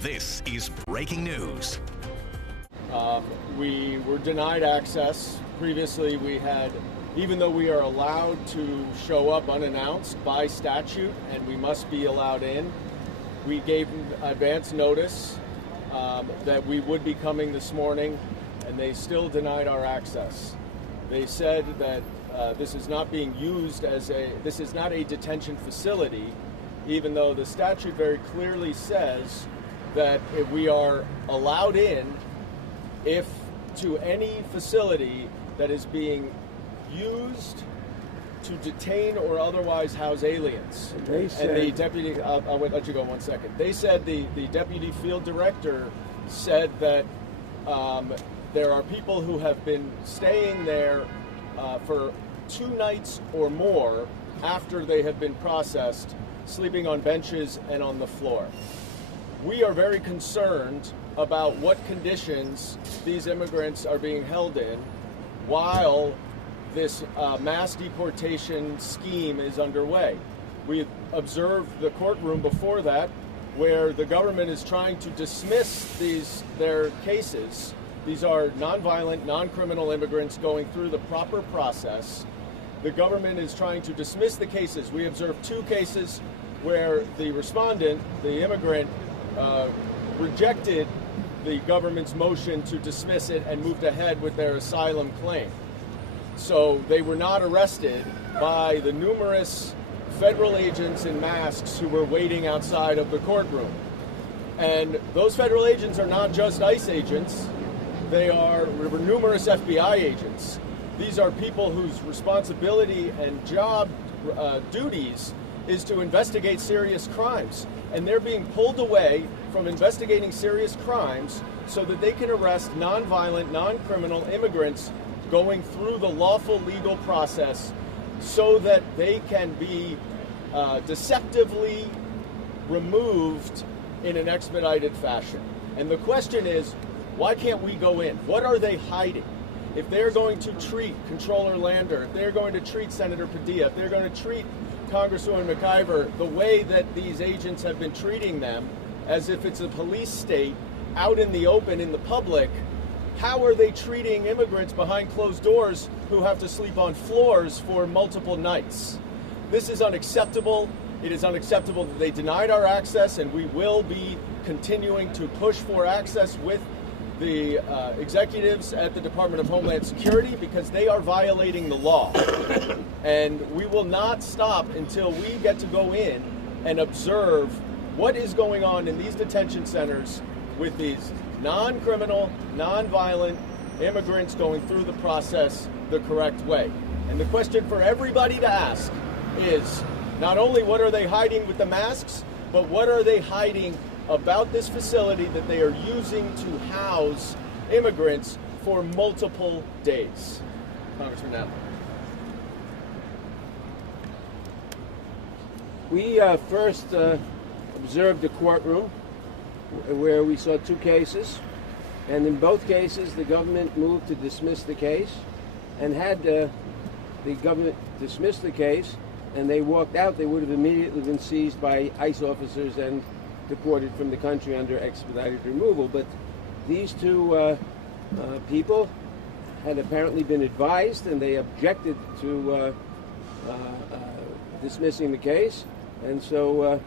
This is breaking news. We were denied access. Previously, we had, even though we are allowed to show up unannounced by statute and we must be allowed in, we gave advance notice that we would be coming this morning, and they still denied our access. They said that this is not being used this is not a detention facility, even though the statute very clearly says that if we are allowed in if to any facility that is being used to detain or otherwise house aliens. They said, and the deputy, I'll let you go 1 second. They said the deputy field director said that there are people who have been staying there for 2 nights or more after they have been processed, sleeping on benches and on the floor. We are very concerned about what conditions these immigrants are being held in while this mass deportation scheme is underway. We observed the courtroom before that where the government is trying to dismiss their cases. These are nonviolent, non-criminal immigrants going through the proper process. The government is trying to dismiss the cases. We observed 2 cases where the respondent, the immigrant, rejected the government's motion to dismiss it and moved ahead with their asylum claim. So they were not arrested by the numerous federal agents in masks who were waiting outside of the courtroom. And those federal agents are not just ICE agents. There were numerous FBI agents. These are people whose responsibility and job duties is to investigate serious crimes. And they're being pulled away from investigating serious crimes so that they can arrest nonviolent, non-criminal immigrants going through the lawful legal process so that they can be deceptively removed in an expedited fashion. And the question is, why can't we go in? What are they hiding? If they're going to treat Comptroller Lander, if they're going to treat Senator Padilla, if they're going to treat Congresswoman McIver the way that these agents have been treating them, as if it's a police state out in the open in the public, how are they treating immigrants behind closed doors who have to sleep on floors for multiple nights? This is unacceptable. It is unacceptable that they denied our access, and we will be continuing to push for access with the executives at the Department of Homeland Security because they are violating the law. And we will not stop until we get to go in and observe what is going on in these detention centers with these non-criminal, non-violent immigrants going through the process the correct way. And the question for everybody to ask is not only what are they hiding with the masks, but what are they hiding about this facility that they are using to house immigrants for multiple days. Congressman Nadler. we first observed the courtroom where we saw 2 cases, and in both cases the government moved to dismiss the case, and had the government dismissed the case and they walked out, they would have immediately been seized by ICE officers and deported from the country under expedited removal. But these 2 people had apparently been advised, and they objected to dismissing the case, and so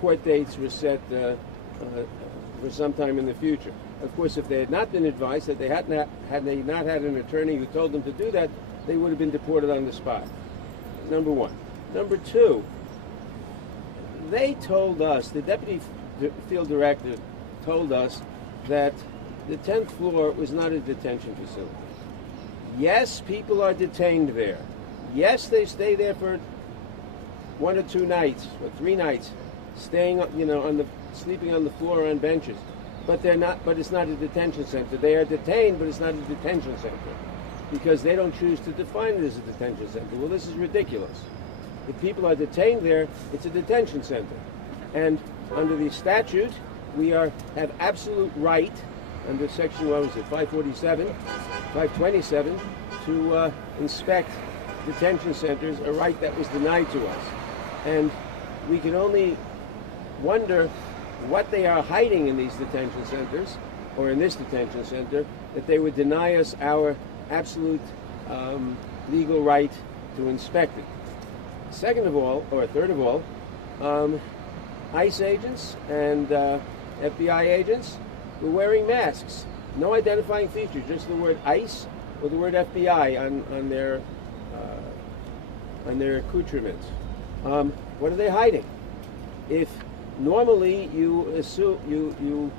court dates were set for some time in the future. Of course, if they had not been advised, that they had not had an attorney who told them to do that, they would have been deported on the spot. Number 1. Number 2, they told us, the deputy field director told us that the 10th floor was not a detention facility. Yes, people are detained there. Yes, they stay there for 1 or 2 nights or 3 nights, staying, sleeping on the floor or on benches. But they're not. But it's not a detention center. They are detained, but it's not a detention center because they don't choose to define it as a detention center. Well, this is ridiculous. If people are detained there, it's a detention center, and under the statute, we have absolute right under section 547, 527, to inspect detention centers, a right that was denied to us. And we can only wonder what they are hiding in these detention centers, or in this detention center, that they would deny us our absolute legal right to inspect it. Second of all, or third of all, ICE agents and FBI agents were wearing masks. No identifying feature, just the word ICE or the word FBI on their accoutrements. What are they hiding? If normally you assume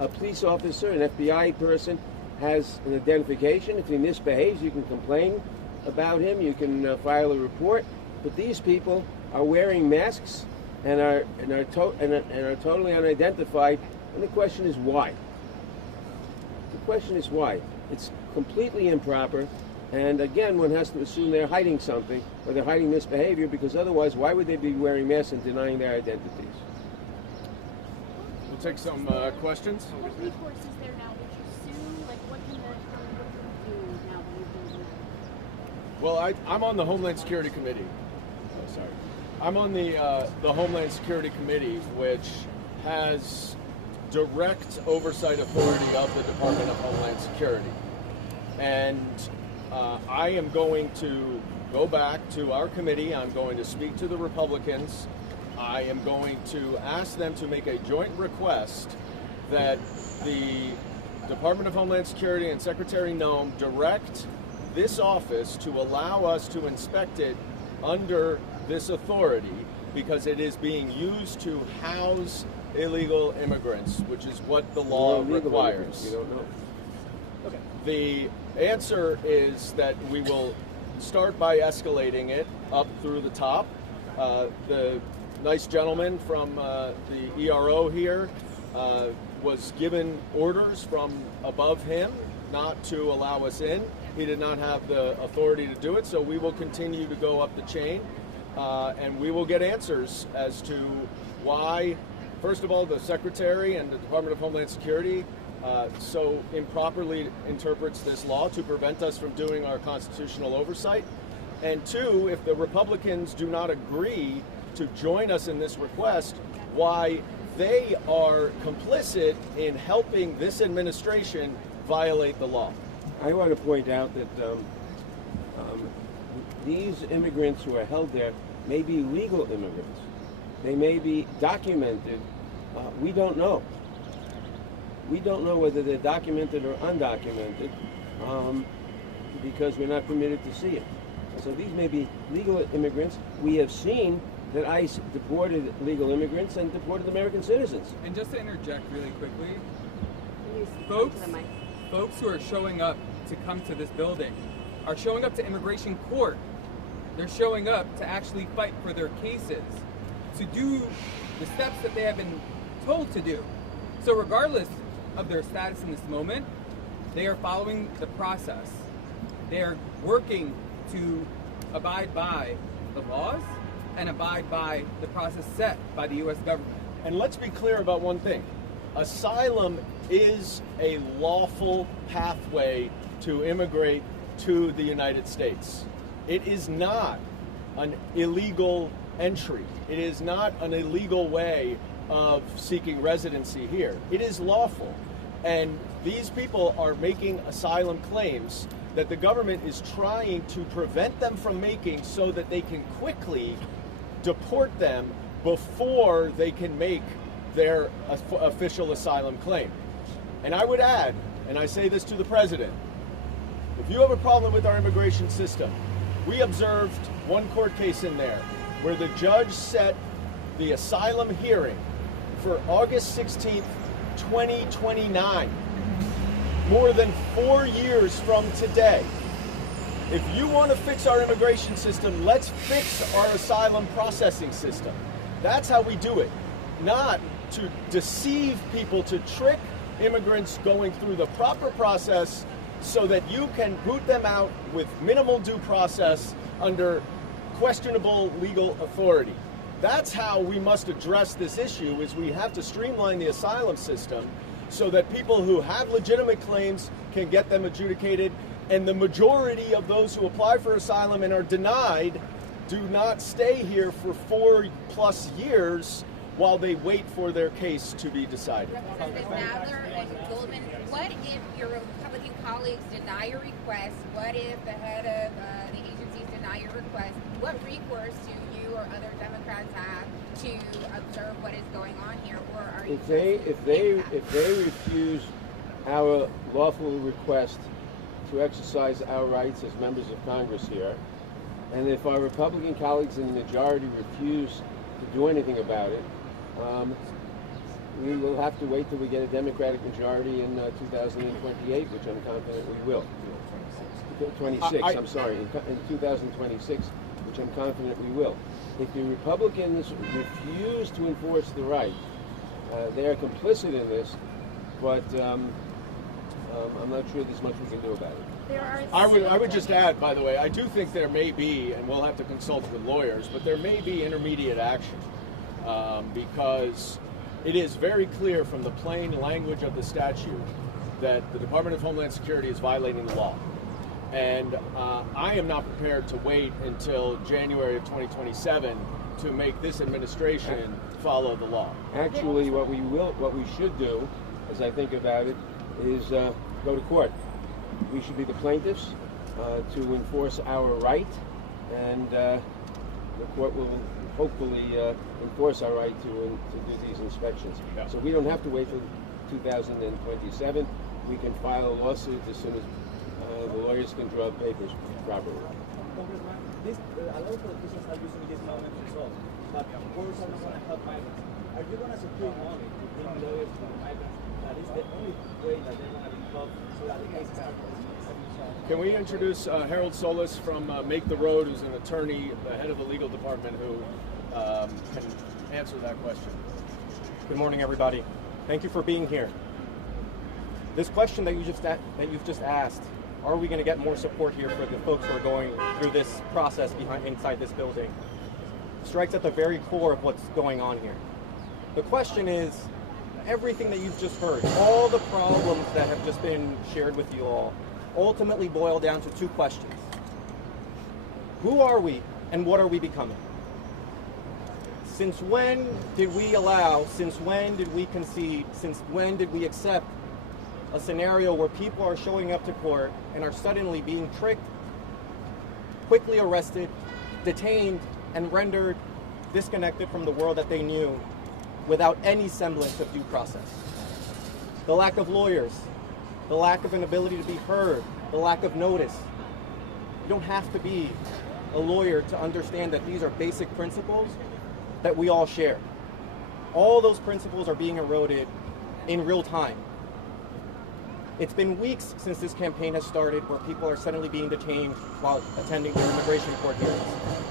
a police officer, an FBI person, has an identification. If he misbehaves, you can complain about him. You can file a report. But these people are wearing masks and are totally unidentified. And the question is why? The question is why. It's completely improper. And again, one has to assume they're hiding something, or they're hiding misbehavior, because otherwise, why would they be wearing masks and denying their identities? We'll take some questions. What recourse is there now? Would you sue? Like, what can you do now that you've been doing? Well, I'm on the Homeland Security Committee. Oh, sorry. I'm on the Homeland Security Committee, which has direct oversight authority of the Department of Homeland Security. And I am going to go back to our committee. I'm going to speak to the Republicans. I am going to ask them to make a joint request that the Department of Homeland Security and Secretary Noem direct this office to allow us to inspect it under this authority, because it is being used to house illegal immigrants, which is what the law requires. You don't know. Okay. The answer is that we will start by escalating it up through the top. The nice gentleman from the ERO here was given orders from above him not to allow us in. He did not have the authority to do it, so we will continue to go up the chain, and we will get answers as to why, first of all, the Secretary and the Department of Homeland Security so improperly interprets this law to prevent us from doing our constitutional oversight. And two, if the Republicans do not agree to join us in this request, why they are complicit in helping this administration violate the law. I want to point out that these immigrants who are held there may be legal immigrants. They may be documented. We don't know. We don't know whether they're documented or undocumented because we're not permitted to see it. So these may be legal immigrants. We have seen that ICE deported legal immigrants and deported American citizens. And just to interject really quickly, folks who are showing up to come to this building are showing up to immigration court. They're showing up to actually fight for their cases, to do the steps that they have been told to do. So regardless of their status in this moment, they are following the process. They are working to abide by the laws and abide by the process set by the U.S. government. And let's be clear about one thing. Asylum is a lawful pathway to immigrate to the United States. It is not an illegal entry. It is not an illegal way of seeking residency here. It is lawful. And these people are making asylum claims that the government is trying to prevent them from making so that they can quickly deport them before they can make their official asylum claim. And I would add, and I say this to the president, if you have a problem with our immigration system, we observed one court case in there where the judge set the asylum hearing for August 16th, 2029, more than 4 years from today. If you want to fix our immigration system, let's fix our asylum processing system. That's how we do it. Not to deceive people, to trick immigrants going through the proper process so that you can boot them out with minimal due process under questionable legal authority. That's how we must address this issue, is we have to streamline the asylum system so that people who have legitimate claims can get them adjudicated, and the majority of those who apply for asylum and are denied do not stay here for 4+ years while they wait for their case to be decided. Representative Nadler and Goldman, what if your Republican colleagues deny your request? What if the head of the agencies deny your request? What recourse do you or other Democrats have to observe what is going on here? Or are you If they refuse our lawful request to exercise our rights as members of Congress here, and if our Republican colleagues in the majority refuse to do anything about it, we will have to wait till we get a Democratic majority in 2028, which I'm confident we will. 26, I'm sorry, in 2026, which I'm confident we will. If the Republicans refuse to enforce the right, they are complicit in this, but I'm not sure there's much we can do about it. I would just add, by the way, I do think there may be, and we'll have to consult with lawyers, but there may be intermediate action because it is very clear from the plain language of the statute that the Department of Homeland Security is violating the law. And I am not prepared to wait until January of 2027 to make this administration follow the law. Actually, what we should do, as I think about it, is go to court. We should be the plaintiffs to enforce our right, and the court will hopefully enforce our right to do these inspections. Yeah. So we don't have to wait till 2027. We can file a lawsuit as soon as the lawyers can draw up papers properly. Congressman, a lot of politicians are using this moment to resolve, but courts are not going to help migrants. Are you going to secure money to bring lawyers to the migrants? That is the only way that they're going to be helped so that the cases are closed. Can we introduce Harold Solis from Make the Road, who's an attorney, the head of the legal department, who can answer that question? Good morning, everybody. Thank you for being here. This question that you've just asked, are we going to get more support here for the folks who are going through this process inside this building, strikes at the very core of what's going on here. The question is, everything that you've just heard, all the problems that have just been shared with you all, ultimately boil down to two questions. Who are we and what are we becoming? Since when did we allow, since when did we concede, since when did we accept a scenario where people are showing up to court and are suddenly being tricked, quickly arrested, detained, and rendered disconnected from the world that they knew without any semblance of due process? The lack of lawyers, the lack of an ability to be heard, the lack of notice. You don't have to be a lawyer to understand that these are basic principles that we all share. All those principles are being eroded in real time. It's been weeks since this campaign has started where people are suddenly being detained while attending their immigration court hearings.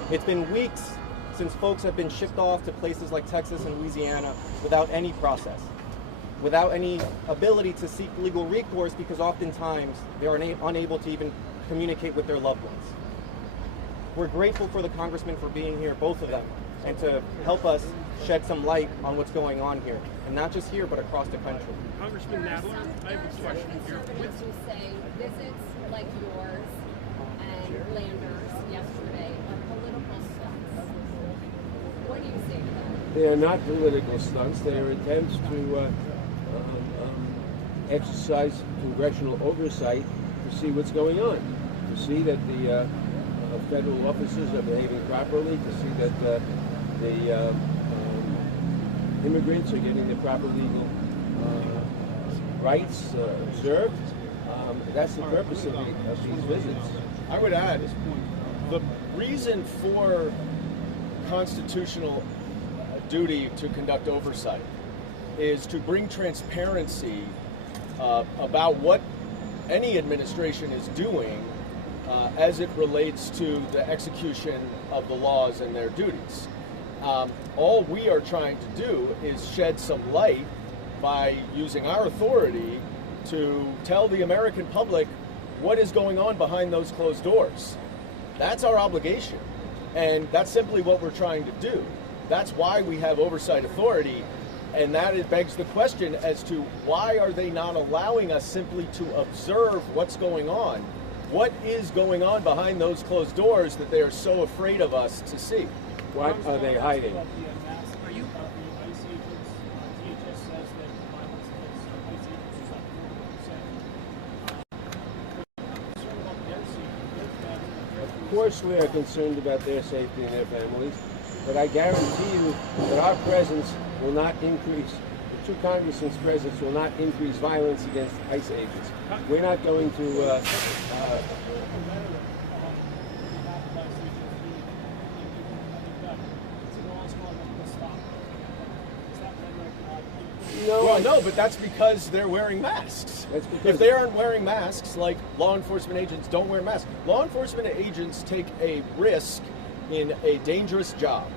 It's been weeks since folks have been shipped off to places like Texas and Louisiana without any process, without any ability to seek legal recourse because oftentimes they are unable to even communicate with their loved ones. We're grateful for the congressmen for being here, both of them, and to help us shed some light on what's going on here, and not just here, but across the country. Congressman Nadler, I have a question here. Conservatives who say visits like yours and Lander's yesterday are political stunts. What do you say to that? They are not political stunts. They are attempts to exercise congressional oversight to see what's going on, to see that the federal officers are behaving properly, to see that the immigrants are getting the proper legal rights observed. That's the purpose of these visits. I would add, the reason for constitutional duty to conduct oversight is to bring transparency about what any administration is doing as it relates to the execution of the laws and their duties. All we are trying to do is shed some light by using our authority to tell the American public what is going on behind those closed doors. That's our obligation, and that's simply what we're trying to do. That's why we have oversight authority, and that begs the question as to why are they not allowing us simply to observe what's going on? What is going on behind those closed doors that they are so afraid of us to see? What are they hiding? Are you course we are concerned about their safety and their families, but I guarantee you that our presence will not increase, the two congressmen's presence will not increase violence against ICE agents. We're not going to No, but that's because they're wearing masks. That's because if they aren't wearing masks, like law enforcement agents don't wear masks. Law enforcement agents take a risk in a dangerous job.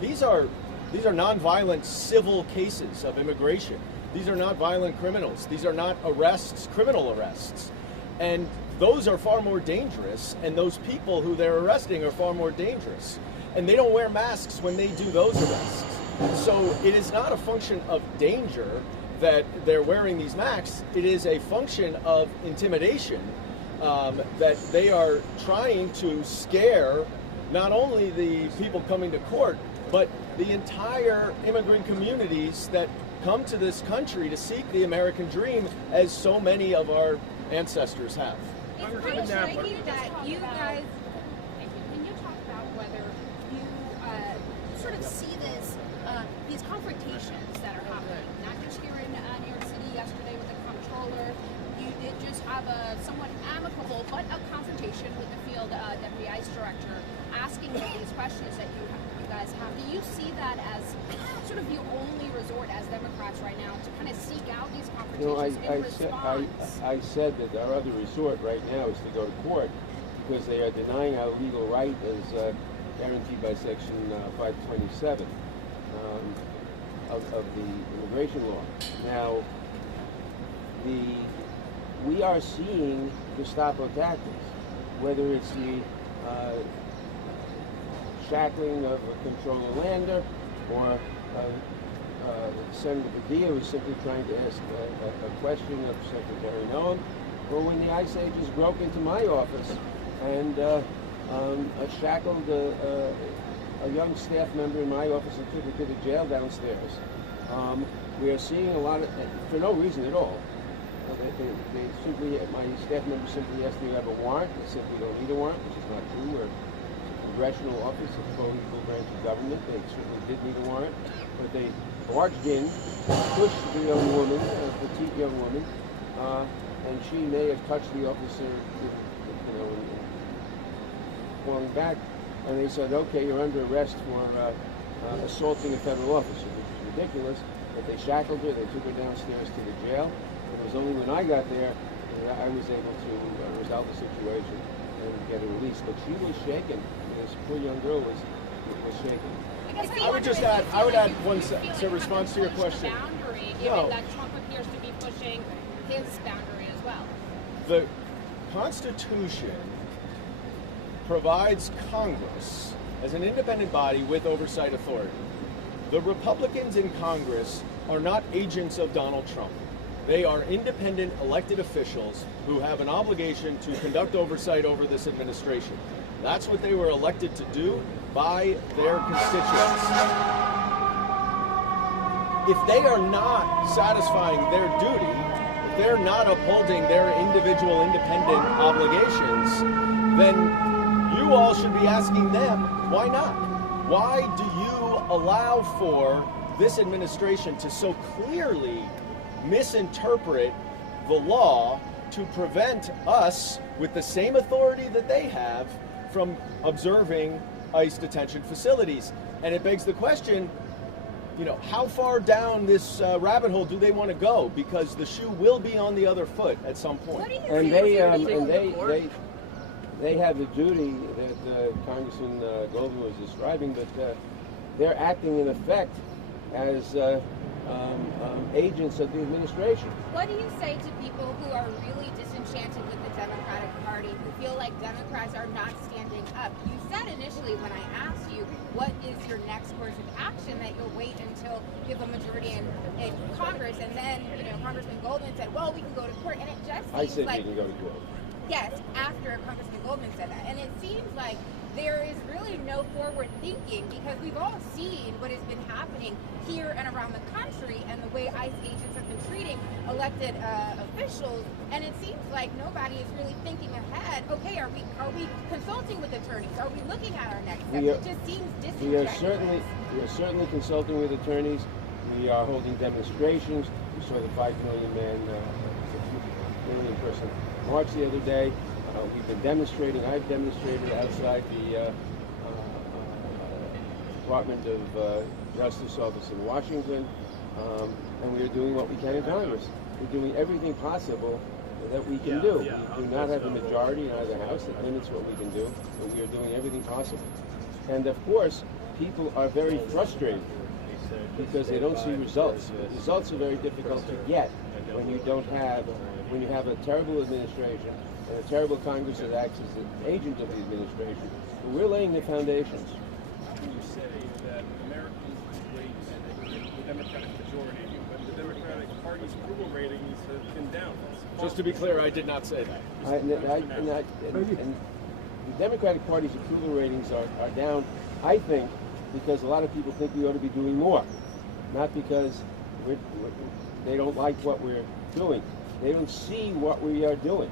These are nonviolent civil cases of immigration. These are not violent criminals. These are not arrests, criminal arrests. And those are far more dangerous, and those people who they're arresting are far more dangerous. And they don't wear masks when they do those arrests. So it is not a function of danger that they're wearing these masks. It is a function of intimidation, that they are trying to scare not only the people coming to court, but the entire immigrant communities that come to this country to seek the American dream, as so many of our ancestors have. It's kind of striking that you guys. Can you talk about whether you sort of see these confrontations that are happening, not just here in New York City yesterday with the comptroller? You did just have a somewhat amicable but a confrontation with the field deputy ICE director, asking them these questions that you guys have. Do you see that as sort of the only resort as Democrats right now to kind of seek out these confrontations in response? I said that our other resort right now is to go to court because they are denying our legal right as guaranteed by Section 527 of the immigration law. Now, we are seeing Gestapo tactics, whether it's the shackling of Controller Lander or Senator Padilla, who's simply trying to ask a question of Secretary Noem, or when the ICE agents broke into my office and shackled a young staff member in my office and took her to the jail downstairs. We are seeing a lot of, for no reason at all. They simply, my staff member simply asked me to have a warrant. They said we don't need a warrant, which is not true. We're a congressional office, a fully full branch of government. They certainly did need a warrant, but they barged in, pushed the young woman, a petite young woman, and she may have touched the officer, falling back. And they said, okay, you're under arrest for assaulting a federal officer, which is ridiculous. But they shackled her, they took her downstairs to the jail. It was only when I got there that I was able to resolve the situation and get her released. But she was shaken. This poor young girl was shaken. I would add one response to your question. Boundary, given that Trump appears to be pushing his boundary as well. The Constitution provides Congress as an independent body with oversight authority. The Republicans in Congress are not agents of Donald Trump. They are independent elected officials who have an obligation to conduct oversight over this administration. That's what they were elected to do by their constituents. If they are not satisfying their duty, if they're not upholding their individual independent obligations, then you all should be asking them, why not? Why do you allow for this administration to so clearly misinterpret the law to prevent us, with the same authority that they have, from observing ICE detention facilities? And it begs the question, how far down this rabbit hole do they want to go? Because the shoe will be on the other foot at some point. And they have the duty that Congressman Goldman was describing, but they're acting in effect as agents of the administration. What do you say to people who are really disenchanted with the Democratic Party, who feel like Democrats are not standing up? You said initially when I asked you, what is your next course of action, that you'll wait until you have a majority in Congress, and then Congressman Goldman said, well, we can go to court, and it just seems I said like we can go to court. Yes, after Congressman Goldman said that. And it seems like there is really no forward thinking, because we've all seen what has been happening here and around the country and the way ICE agents have been treating elected officials, and it seems like nobody is really thinking ahead. Okay, are we consulting with attorneys? Are we looking at our next steps? It just seems disingenuous. We are certainly consulting with attorneys. We are holding demonstrations. We saw the 5 million person march the other day. We've been demonstrating. I've demonstrated outside the Department of Justice office in Washington, and we are doing what we can in Congress. We're doing everything possible that we can do. We do not have a majority in either house that limits what we can do, but we are doing everything possible. And of course, people are very frustrated because they don't see results. Results are very difficult to get when you have a terrible administration and a terrible Congress that acts as an agent of the administration. But we're laying the foundations. How can you say that Americans wait the Democratic majority when the Democratic Party's approval ratings have been down? Just to be clear, I did not say that. And the Democratic Party's approval ratings are down, I think, because a lot of people think we ought to be doing more, not because they don't like what we're doing. They don't see what we are doing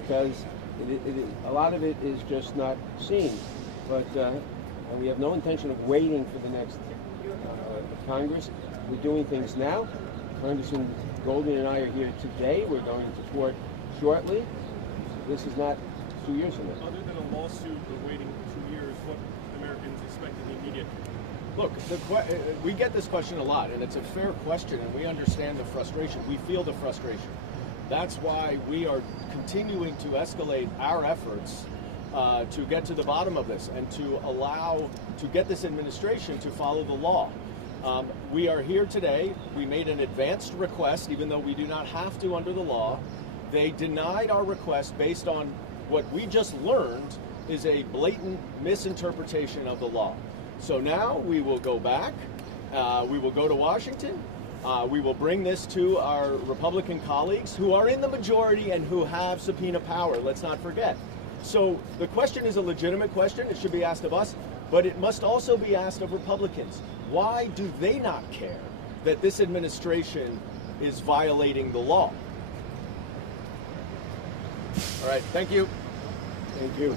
because a lot of it is just not seen. But and we have no intention of waiting for the next Congress. We're doing things now. Congressman Goldman and I are here today. We're going to court shortly. This is not 2 years from now. Other than a lawsuit, we're waiting 2 years. What Americans expect in the immediate? Look, we get this question a lot, and it's a fair question, and we understand the frustration. We feel the frustration. That's why we are continuing to escalate our efforts to get to the bottom of this and to get this administration to follow the law. We are here today. We made an advanced request, even though we do not have to under the law. They denied our request based on what we just learned is a blatant misinterpretation of the law. So now we will go back. We will go to Washington. We will bring this to our Republican colleagues who are in the majority and who have subpoena power. Let's not forget. So the question is a legitimate question. It should be asked of us, but it must also be asked of Republicans. Why do they not care that this administration is violating the law? All right. Thank you. Thank you.